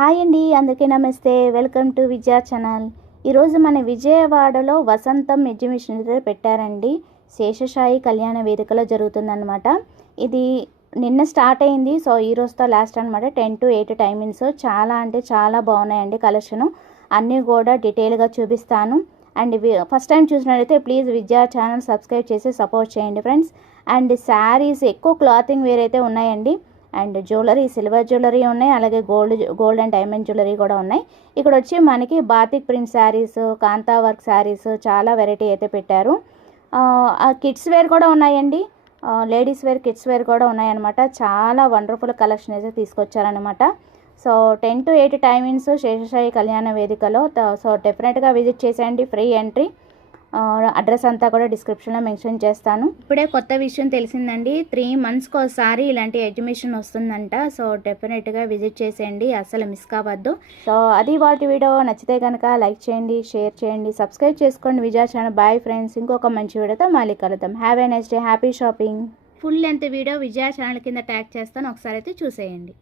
Hi అండి, అందరికీ నమస్తే. Welcome to Vijaya channel. ఈరోజు మన విజయవాడలో వసంతం ఎగ్జిబిషన్ పెట్టారండి. శేషసాయి కళ్యాణ వేదికలో జరుగుతుందన్నమాట. ఇది నిన్న స్టార్ట్ అయింది. సో ఈ రోజుతో లాస్ట్ అనమాట. 10 to 8 టైమింగ్స్. చాలా అంటే చాలా బాగున్నాయండి కలెక్షను. అన్నీ కూడా డీటెయిల్గా చూపిస్తాను. అండ్ ఫస్ట్ టైం చూసినట్లయితే ప్లీజ్ విజయ ఛానల్ సబ్స్క్రైబ్ చేసి సపోర్ట్ చేయండి ఫ్రెండ్స్. అండ్ శారీస్ ఎక్కువ క్లాతింగ్ వేర్ అయితే ఉన్నాయండి. అండ్ జ్యువెలరీ, సిల్వర్ జ్యువెలరీ ఉన్నాయి, అలాగే గోల్డ్ అండ్ డైమండ్ జ్యువెలరీ కూడా ఉన్నాయి. ఇక్కడ వచ్చి మనకి బాతిక్ ప్రింట్ శారీస్, కాంతా వర్క్ శారీస్ చాలా వెరైటీ అయితే పెట్టారు. కిడ్స్ వేర్ కూడా ఉన్నాయండి. లేడీస్ వేర్, కిడ్స్ వేర్ కూడా ఉన్నాయన్నమాట. చాలా వండర్ఫుల్ కలెక్షన్ అయితే తీసుకొచ్చారనమాట. సో 10 to 8 టైమింగ్స్ శేషసాయి కళ్యాణ వేదికలో. సో డెఫినెట్గా విజిట్ చేసేయండి. Free entry. అడ్రస్ అంతా కూడా డిస్క్రిప్షన్లో మెన్షన్ చేస్తాను. ఇప్పుడే కొత్త విషయం తెలిసిందండి. 3 monthsకి ఒకసారి ఇలాంటి ఎగ్జిబిషన్ వస్తుందంట. సో డెఫినెట్గా విజిట్ చేసేయండి, అసలు మిస్ కావద్దు. సో అది వాటి వీడియో. నచ్చితే కనుక లైక్ చేయండి, షేర్ చేయండి, సబ్స్క్రైబ్ చేసుకోండి విజయ ఛానల్. బాయ్ ఫ్రెండ్స్, ఇంకొక మంచి వీడియోతో మళ్ళీ కలుద్దాం. Have a nice day, happy shopping. Full length video Vijaya channel కింద ట్యాగ్ చేస్తాను, ఒకసారి అయితే చూసేయండి.